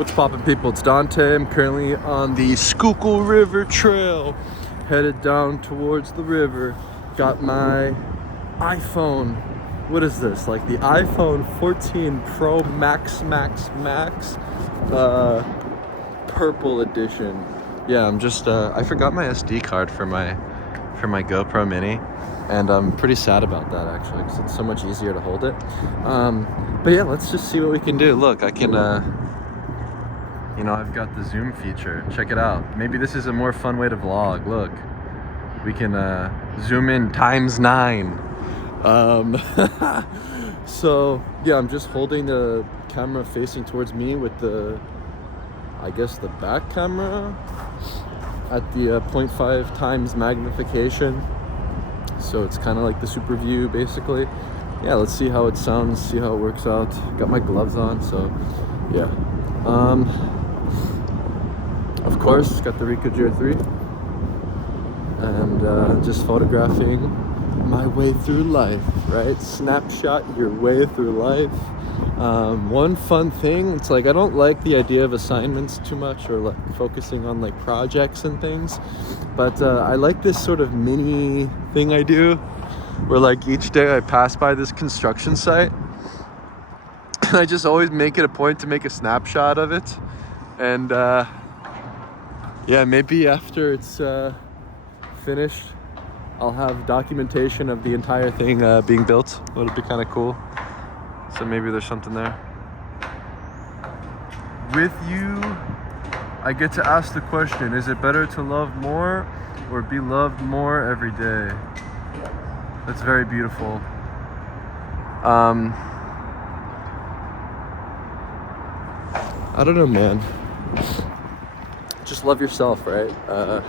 What's poppin', people? It's Dante. I'm currently on the Schuylkill River Trail, headed down towards the river. Got my iPhone. What is this? Like the iPhone 14 Pro Max, purple edition. Yeah, I'm just. I forgot my SD card for my GoPro Mini, and I'm pretty sad about that actually, because it's so much easier to hold it. But yeah, let's just see what we can do. Look, I can. I've got the zoom feature. Check it out. Maybe this is a more fun way to vlog. Look, we can zoom in ×9. So yeah, I'm just holding the camera facing towards me with the back camera at the 0.5 times magnification. So it's kind of like the super view basically. Yeah, let's see how it sounds, see how it works out. Got my gloves on, so yeah. Of course, got the Ricoh GR3, and just photographing my way through life, right? Snapshot your way through life. One fun thing, it's like I don't like the idea of assignments too much, or like focusing on like projects and things, but I like this sort of mini thing I do, where like each day I pass by this construction site, and I just always make it a point to make a snapshot of it. And yeah, maybe after it's finished, I'll have documentation of the entire thing being built. Would be kind of cool. So maybe there's something there. With you, I get to ask the question, is it better to love more or be loved more every day? That's very beautiful. I don't know, man. Just love yourself, right? I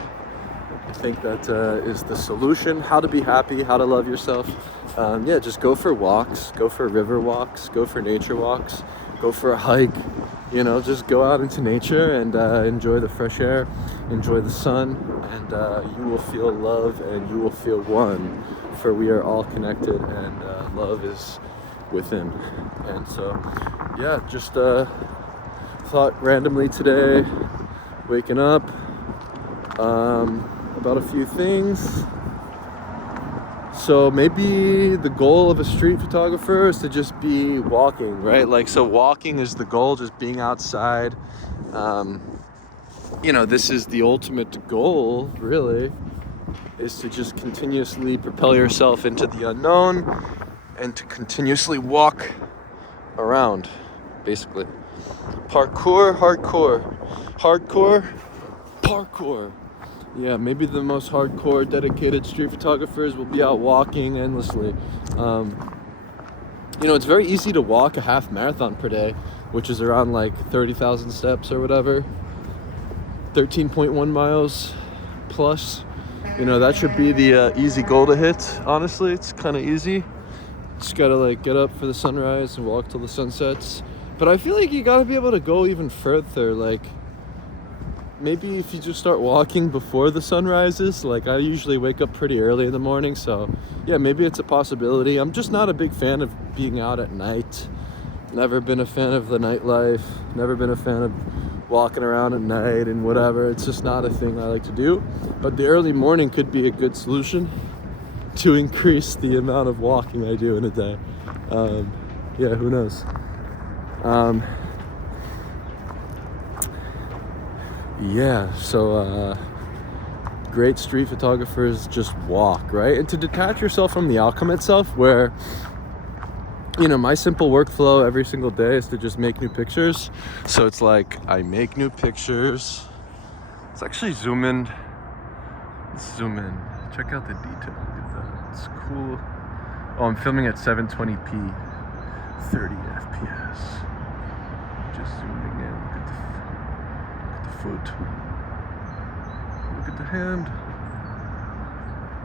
think that is the solution. How to be happy, how to love yourself. Yeah, just go for walks, go for river walks, go for nature walks, go for a hike. Just go out into nature and enjoy the fresh air, enjoy the sun, and you will feel love and you will feel one, for we are all connected, and love is within. And so, yeah, just thought randomly today, waking up, about a few things. So maybe the goal of a street photographer is to just be walking, right? Like, so walking is the goal, just being outside. This is the ultimate goal, really, is to just continuously propel yourself into the unknown and to continuously walk around, basically. Parkour. Yeah, maybe the most hardcore, dedicated street photographers will be out walking endlessly. It's very easy to walk a half marathon per day, which is around like 30,000 steps or whatever. 13.1 miles plus. That should be the easy goal to hit. Honestly, it's kind of easy. Just gotta like get up for the sunrise and walk till the sun sets. But I feel like you gotta be able to go even further. Like, maybe if you just start walking before the sun rises, like I usually wake up pretty early in the morning, so yeah, maybe it's a possibility. I'm just not a big fan of being out at night. Never been a fan of the nightlife, never been a fan of walking around at night and whatever. It's just not a thing I like to do. But the early morning could be a good solution to increase the amount of walking I do in a day. Yeah, who knows? Yeah, so great street photographers just walk, right? And to detach yourself from the outcome itself, where, my simple workflow every single day is to just make new pictures. So it's like I make new pictures. Let's actually zoom in. Let's zoom in. Check out the detail. Look at that. It's cool. Oh, I'm filming at 720p, 30 FPS. Just zooming in. Look at the foot. Look at the hand.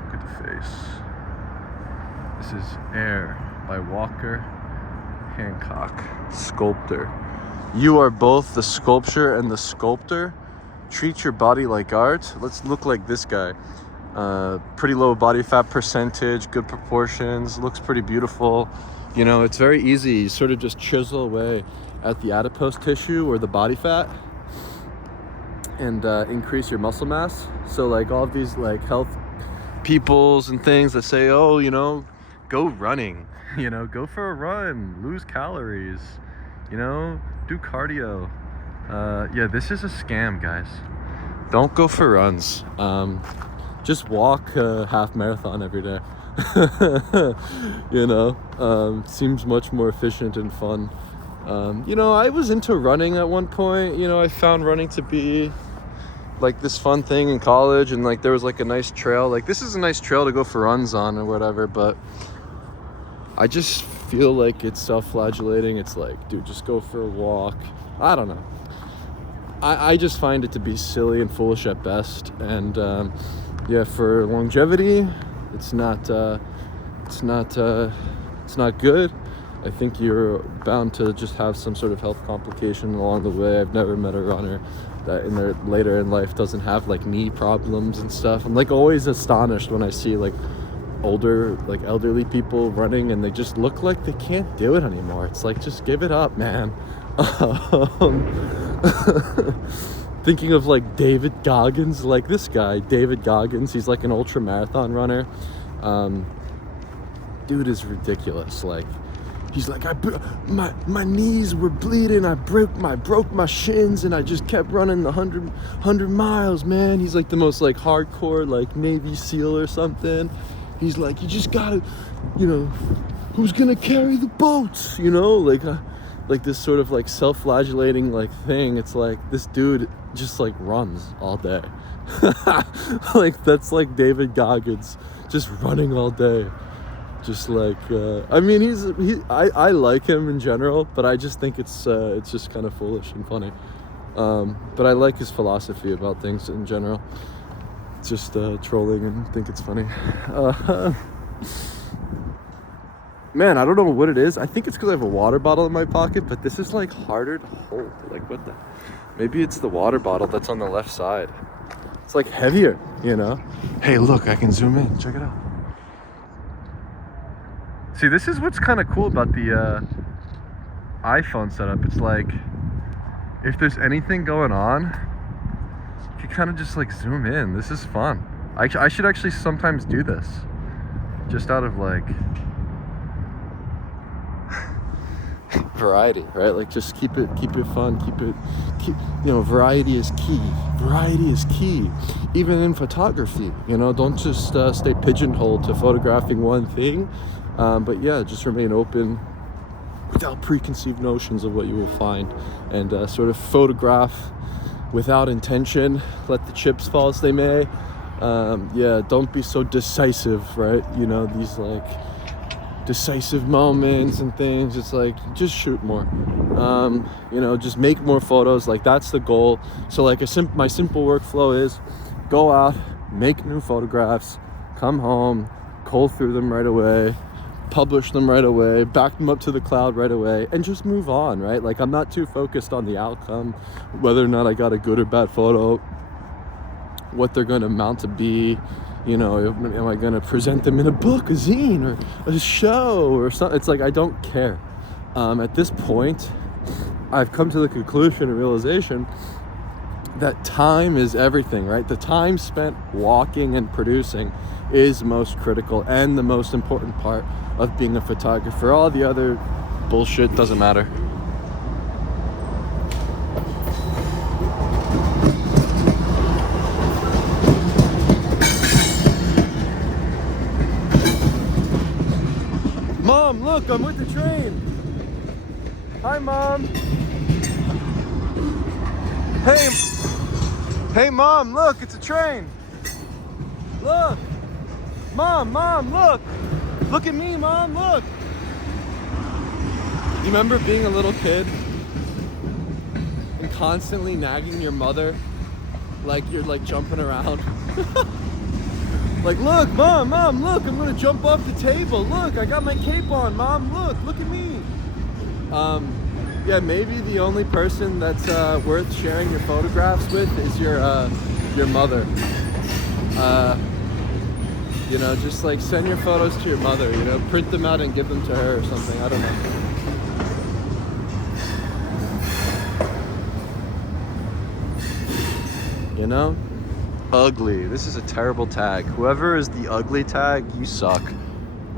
Look at the face. This is Air by Walker Hancock, sculptor. You are both the sculpture and the sculptor. Treat your body like art. Let's look like this guy. Pretty low body fat percentage, good proportions, looks pretty beautiful. You know, it's very easy. You sort of just chisel away at the adipose tissue or the body fat and increase your muscle mass. So like all of these like health peoples and things that say, oh, you know, go running, you know, go for a run, lose calories, you know, do cardio. Yeah, this is a scam, guys. Don't go for runs. Just walk a half marathon every day. You know, seems much more efficient and fun. You know, I was into running at one point. You know, I found running to be like this fun thing in college, and like there was like a nice trail. Like this is a nice trail to go for runs on or whatever, but I just feel like it's self-flagellating. It's like, dude, just go for a walk. I don't know. I just find it to be silly and foolish at best, and yeah, for longevity, it's not good. I think you're bound to just have some sort of health complication along the way. I've never met a runner that in their later in life doesn't have like knee problems and stuff. I'm like always astonished when I see like older, like elderly people running and they just look like they can't do it anymore. It's like, just give it up, man. Thinking of like David Goggins, like this guy, David Goggins, he's like an ultra marathon runner. Dude is ridiculous. Like, he's like, my knees were bleeding. I broke my shins, and I just kept running the 100 miles, man. He's like the most like hardcore like Navy SEAL or something. He's like, you just gotta, you know, who's gonna carry the boats? You know, like this sort of like self-flagellating like thing. It's like this dude just like runs all day. Like that's like David Goggins just running all day. Just like I mean, I like him in general, but I just think it's just kind of foolish and funny. But I like his philosophy about things in general. Just trolling and think it's funny. Man, I don't know what it is. I think it's because I have a water bottle in my pocket, but this is like harder to hold. Like what the? Maybe it's the water bottle that's on the left side. It's like heavier, you know? Hey, look, I can zoom in. Check it out. See, this is what's kind of cool about the iPhone setup. It's like, if there's anything going on, you can kind of just like zoom in. This is fun. I should actually sometimes do this, just out of like variety, right? Like just keep it fun, keep, you know, variety is key, even in photography. You know, don't just stay pigeonholed to photographing one thing. But yeah, just remain open without preconceived notions of what you will find, and sort of photograph without intention. Let the chips fall as they may. Yeah, don't be so decisive, right? You know, these like decisive moments and things. It's like, just shoot more. You know, just make more photos. Like that's the goal. So like my simple workflow is go out, make new photographs, come home, cull through them right away, publish them right away, back them up to the cloud right away, and just move on, right? Like I'm not too focused on the outcome, whether or not I got a good or bad photo, what they're going to amount to be. You know, am I going to present them in a book, a zine, or a show or something? It's like, I don't care. At this point, I've come to the conclusion and realization that time is everything, right? The time spent walking and producing is most critical and the most important part of being a photographer. All the other bullshit doesn't matter. Mom, look, I'm with the train. Hi, Mom. Hey, Mom, look, it's a train. Look. Mom, look. Look at me, Mom, look. You remember being a little kid and constantly nagging your mother like you're like jumping around? Like, look, Mom, look, I'm gonna jump off the table. Look, I got my cape on, Mom, look at me. Yeah, maybe the only person that's worth sharing your photographs with is your mother. You know, just like send your photos to your mother, you know, print them out and give them to her or something. I don't know. You know? Ugly. This is a terrible tag. Whoever is the ugly tag, you suck.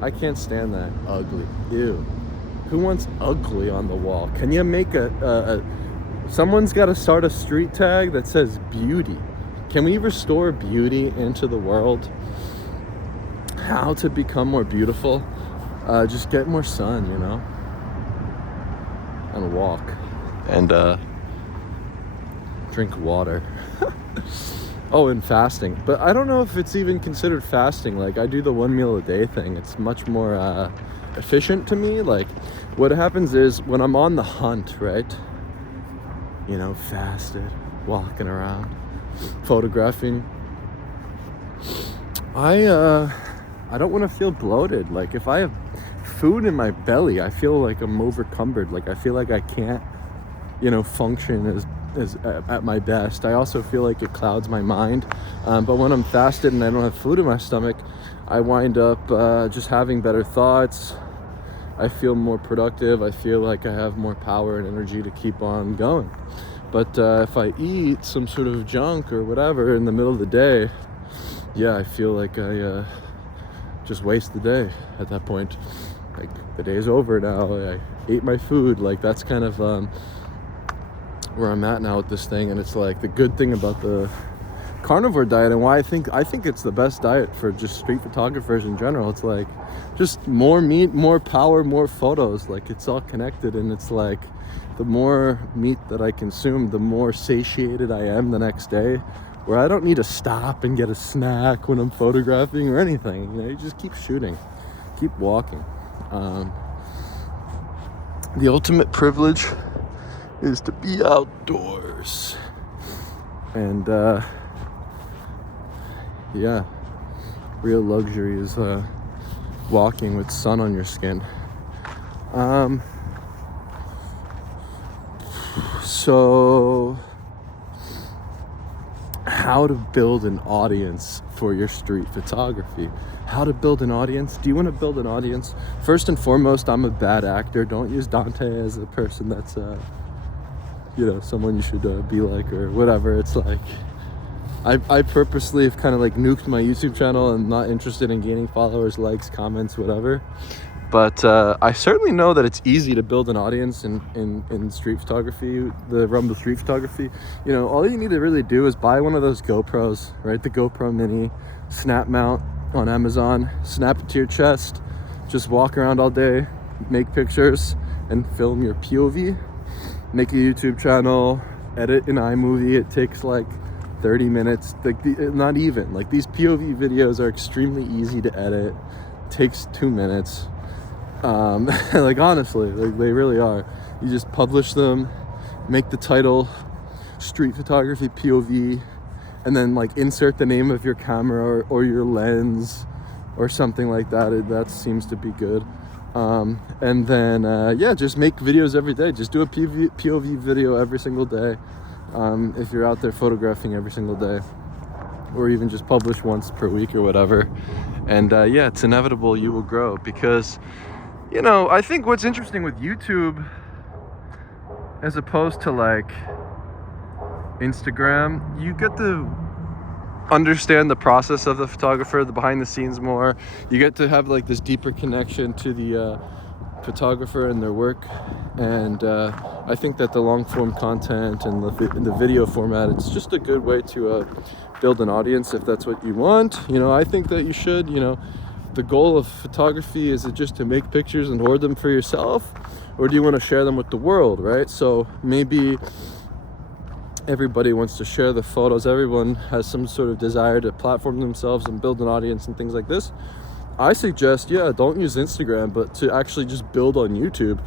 I can't stand that. Ugly. Ew. Who wants ugly on the wall? Can you make someone's got to start a street tag that says beauty. Can we restore beauty into the world? How to become more beautiful? Just get more sun, you know? And walk. And drink water. Oh, and fasting. But I don't know if it's even considered fasting. Like, I do the 1 meal a day thing. It's much more efficient to me. Like, what happens is when I'm on the hunt, right? You know, fasted, walking around, photographing. I don't want to feel bloated. Like, if I have food in my belly, I feel like I'm overcumbered. Like, I feel like I can't, you know, function as at my best. I also feel like it clouds my mind. But when I'm fasted and I don't have food in my stomach, I wind up just having better thoughts. I feel more productive. I feel like I have more power and energy to keep on going. But if I eat some sort of junk or whatever in the middle of the day, yeah, I feel like I just waste the day at that point. Like, the day's over now. I ate my food. Like, that's kind of where I'm at now with this thing. And it's like the good thing about the carnivore diet, and why I think it's the best diet for just street photographers in general. It's like just more meat, more power, more photos. Like, it's all connected. And it's like the more meat that I consume, the more satiated I am the next day, where I don't need to stop and get a snack when I'm photographing or anything. You know, you just keep shooting, keep walking. The ultimate privilege is to be outdoors. And yeah, real luxury is walking with sun on your skin. So how to build an audience for your street photography. How to build an audience. Do you want to build an audience? First and foremost, I'm a bad actor. Don't use Dante as a person that's you know, someone you should be like or whatever. It's like I purposely have kind of like nuked my YouTube channel and not interested in gaining followers, likes, comments, whatever. But I certainly know that it's easy to build an audience in street photography, the realm of street photography. You know, all you need to really do is buy one of those GoPros, right? The GoPro Mini, snap mount on Amazon, snap it to your chest, just walk around all day, make pictures, and film your POV. Make a YouTube channel, edit in iMovie. It takes like 30 minutes, like not even. Like, these POV videos are extremely easy to edit. Takes 2 minutes. Like, honestly, like, they really are. You just publish them, make the title street photography POV, and then like insert the name of your camera or your lens or something like that. That seems to be good. And then yeah, just make videos every day. Just do a POV video every single day. If you're out there photographing every single day, or even just publish once per week or whatever. And yeah, it's inevitable you will grow, because, you know, I think what's interesting with YouTube as opposed to like Instagram, you get to understand the process of the photographer, the behind the scenes more. You get to have like this deeper connection to the photographer and their work. And I think that the long form content and the video format, it's just a good way to build an audience if that's what you want. You know, I think that you should, you know, the goal of photography, is it just to make pictures and hoard them for yourself, or do you want to share them with the world, right? So maybe everybody wants to share the photos. Everyone has some sort of desire to platform themselves and build an audience and things like this. I suggest, yeah, don't use Instagram, but to actually just build on YouTube.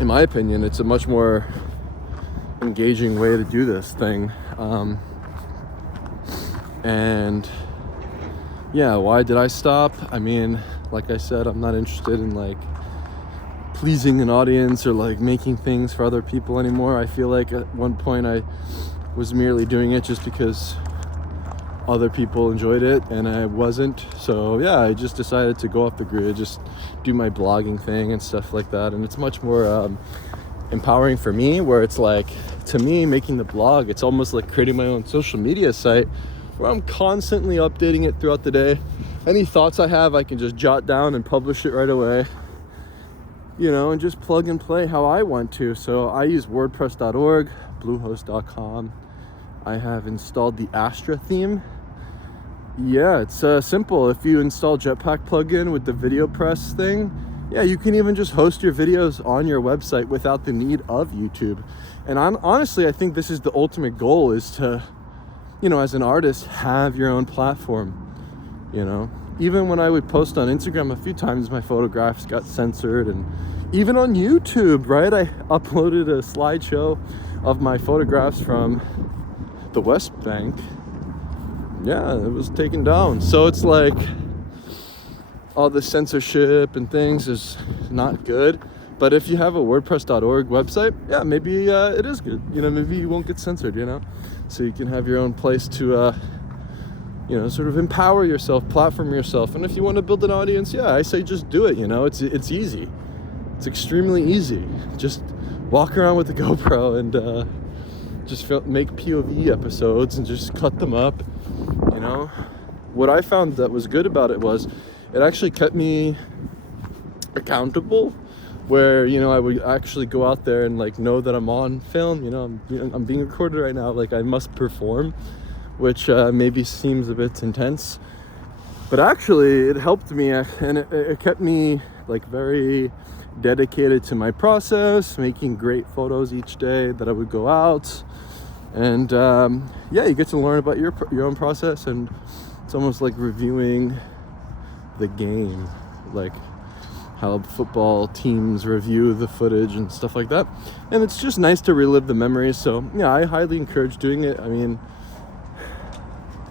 In my opinion, it's a much more engaging way to do this thing. And yeah, why did I stop? I mean, like I said, I'm not interested in like pleasing an audience or like making things for other people anymore. I feel like at one point I was merely doing it just because other people enjoyed it and I wasn't. So yeah, I just decided to go off the grid, just do my blogging thing and stuff like that. And it's much more empowering for me, where it's like, to me, making the blog, it's almost like creating my own social media site where I'm constantly updating it throughout the day. Any thoughts I have, I can just jot down and publish it right away, you know, and just plug and play how I want to. So I use wordpress.org, bluehost.com. I have installed the Astra theme. Yeah, it's simple. If you install Jetpack plugin with the video press thing, yeah, you can even just host your videos on your website without the need of YouTube. And honestly, I think this is the ultimate goal, is to, you know, as an artist, have your own platform, you know. Even when I would post on Instagram, a few times my photographs got censored, and even on YouTube, right? I uploaded a slideshow of my photographs from the West Bank. Yeah, it was taken down. So it's like all the censorship and things is not good. But if you have a wordpress.org website, yeah, maybe it is good. You know, maybe you won't get censored, you know? So you can have your own place to, you know, sort of empower yourself, platform yourself. And if you want to build an audience, yeah, I say just do it, you know? It's easy. It's extremely easy. Just walk around with the GoPro and just make POV episodes and just cut them up, you know? What I found that was good about it was it actually kept me accountable, where, you know, I would actually go out there and like know that I'm on film, you know, I'm being recorded right now, like I must perform, which maybe seems a bit intense, but actually it helped me, and it kept me like very dedicated to my process, making great photos each day that I would go out. And yeah, you get to learn about your own process, and it's almost like reviewing the game, like how football teams review the footage and stuff like that. And it's just nice to relive the memories. So yeah, I highly encourage doing it. I mean,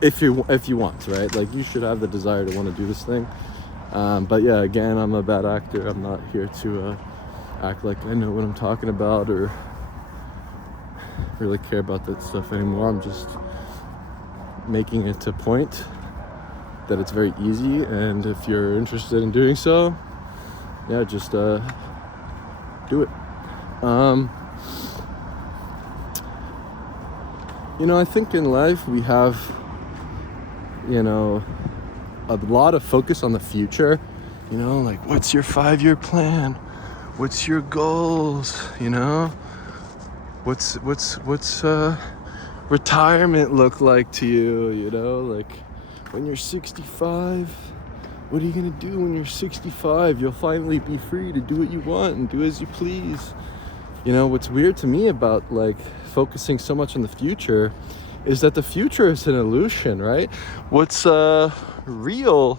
if you want, right? Like, you should have the desire to want to do this thing. But yeah, again, I'm a bad actor. I'm not here to act like I know what I'm talking about or really care about that stuff anymore. I'm just making it a point that it's very easy, and if you're interested in doing so, yeah, just do it. You know, I think in life we have, you know, a lot of focus on the future, you know, like, what's your 5-year plan? What's your goals? You know, what's retirement look like to you? You know, like, when you're 65, what are you gonna do when you're 65? You'll finally be free to do what you want and do as you please. You know, what's weird to me about like focusing so much on the future is that the future is an illusion, right? What's real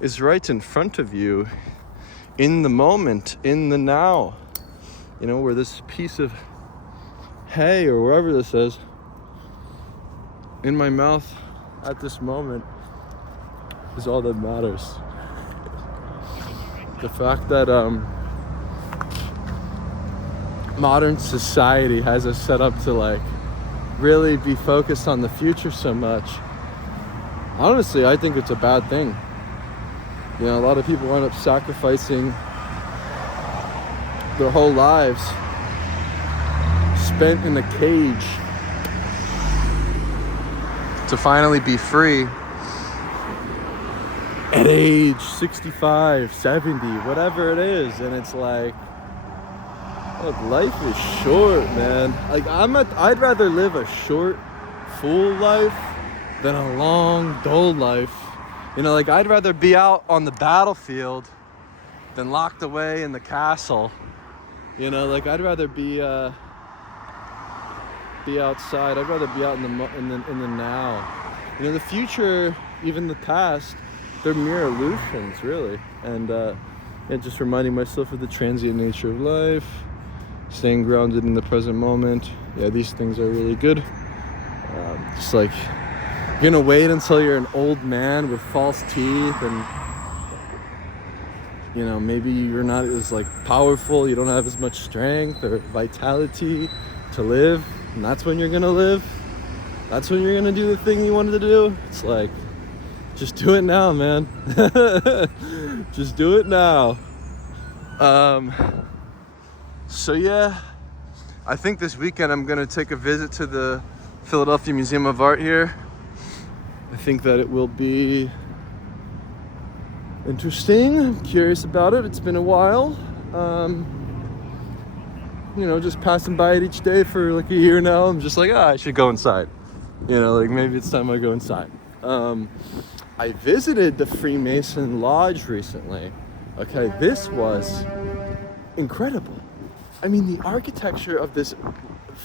is right in front of you, in the moment, in the now. You know, where this piece of hay or wherever this is in my mouth at this moment is all that matters. The fact that modern society has us set up to like really be focused on the future so much, honestly, I think it's a bad thing. You know, a lot of people end up sacrificing their whole lives spent in a cage to finally be free at age 65, 70, whatever it is. And it's like, look, life is short, man. Like, I'd rather live a short, full life than a long, dull life. You know, like, I'd rather be out on the battlefield than locked away in the castle. You know, like, I'd rather be outside. I'd rather be out in the now. You know, the future, even the past, they're mere illusions, really. And just reminding myself of the transient nature of life, staying grounded in the present moment. Yeah, these things are really good. Just like, you're gonna wait until you're an old man with false teeth, and you know, maybe you're not as like powerful, you don't have as much strength or vitality to live, and that's when you're gonna live. That's when you're gonna do the thing you wanted to do. It's like, just do it now, man. Just do it now. So yeah, I think this weekend I'm gonna take a visit to the Philadelphia Museum of Art here. I think that it will be interesting. I'm curious about it. It's been a while. You know, just passing by it each day for like a year now. I'm just like, I should go inside. You know, like maybe it's time I go inside. I visited the Freemason Lodge recently. Okay, this was incredible. I mean, the architecture of this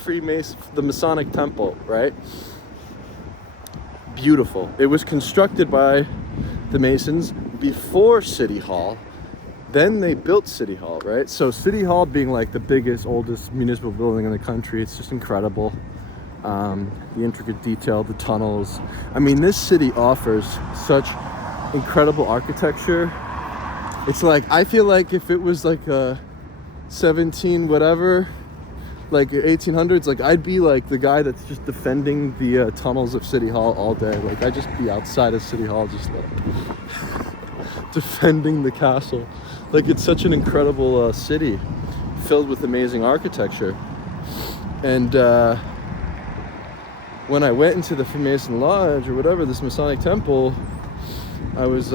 the Masonic temple, right? Beautiful. It was constructed by the Masons before City Hall. Then they built City Hall, right? So City Hall being like the biggest, oldest municipal building in the country, it's just incredible. The intricate detail, the tunnels. I mean, this city offers such incredible architecture. It's like, I feel like if it was like a 17 whatever, like 1800s, like I'd be like the guy that's just defending the tunnels of City Hall all day. Like I'd just be outside of City Hall just like defending the castle. Like it's such an incredible city filled with amazing architecture. And when I went into the Freemason Lodge or whatever, this Masonic temple, I was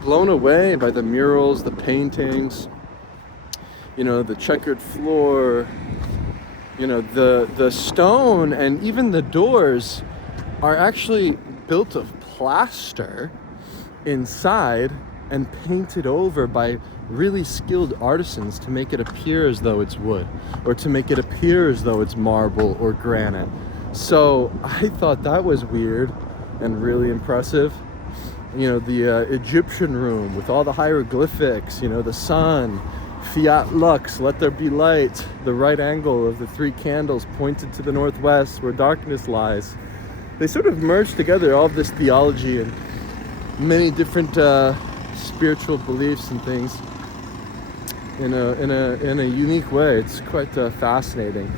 blown away by the murals, the paintings, you know, the checkered floor, you know, the stone, and even the doors are actually built of plaster inside and painted over by really skilled artisans to make it appear as though it's wood, or to make it appear as though it's marble or granite. So I thought that was weird and really impressive. You know, the Egyptian room with all the hieroglyphics, you know, the sun, Fiat Lux, let there be light, the right angle of the three candles pointed to the northwest where darkness lies. They sort of merged together all of this theology and many different spiritual beliefs and things in a unique way. It's quite fascinating.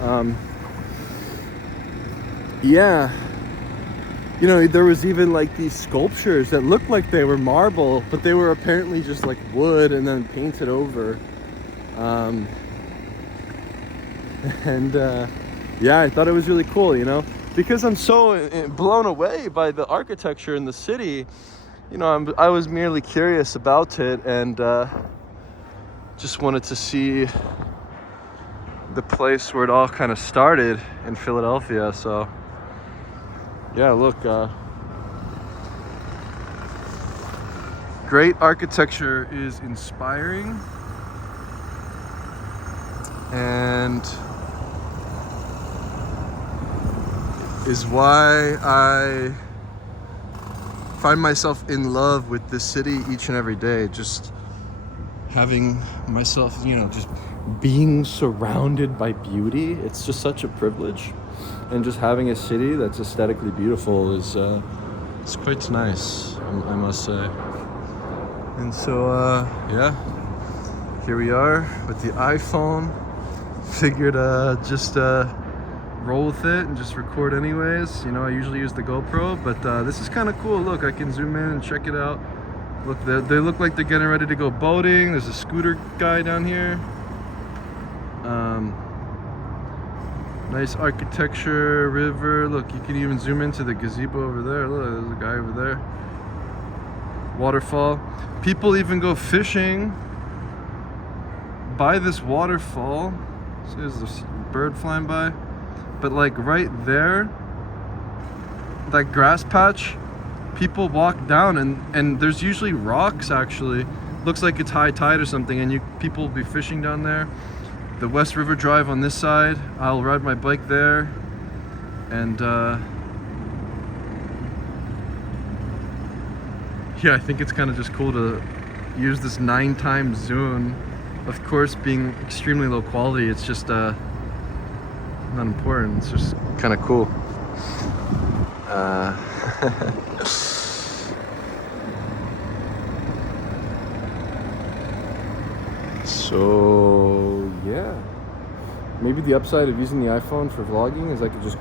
Yeah, you know, there was even like these sculptures that looked like they were marble, but they were apparently just like wood and then painted over. Yeah, I thought it was really cool, you know, because I'm so blown away by the architecture in the city. You know, I was merely curious about it and just wanted to see the place where it all kind of started in Philadelphia. So yeah, look, great architecture is inspiring, and is why I find myself in love with this city each and every day. Just having myself, you know, just being surrounded by beauty, it's just such a privilege. And just having a city that's aesthetically beautiful is it's quite nice, I must say. And so yeah, here we are with the iPhone. Figured just roll with it and just record anyways. You know, I usually use the GoPro, but this is kind of cool. Look, I can zoom in and check it out. Look, they look like they're getting ready to go boating. There's a scooter guy down here. Nice architecture, river. Look, you can even zoom into the gazebo over there. Look, there's a guy over there. Waterfall. People even go fishing by this waterfall. See, there's this bird flying by. But like right there, that grass patch, people walk down and there's usually rocks actually. Looks like it's high tide or something, and people will be fishing down there. The West River Drive on this side, I'll ride my bike there. And yeah, I think it's kind of just cool to use this 9x zoom. Of course, being extremely low quality, it's just not important. It's just kind of cool. So yeah, maybe the upside of using the iPhone for vlogging is I could just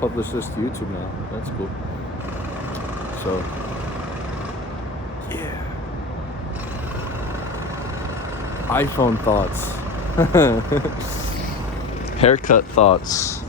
publish this to YouTube now. That's cool. So, yeah. iPhone thoughts. Haircut thoughts.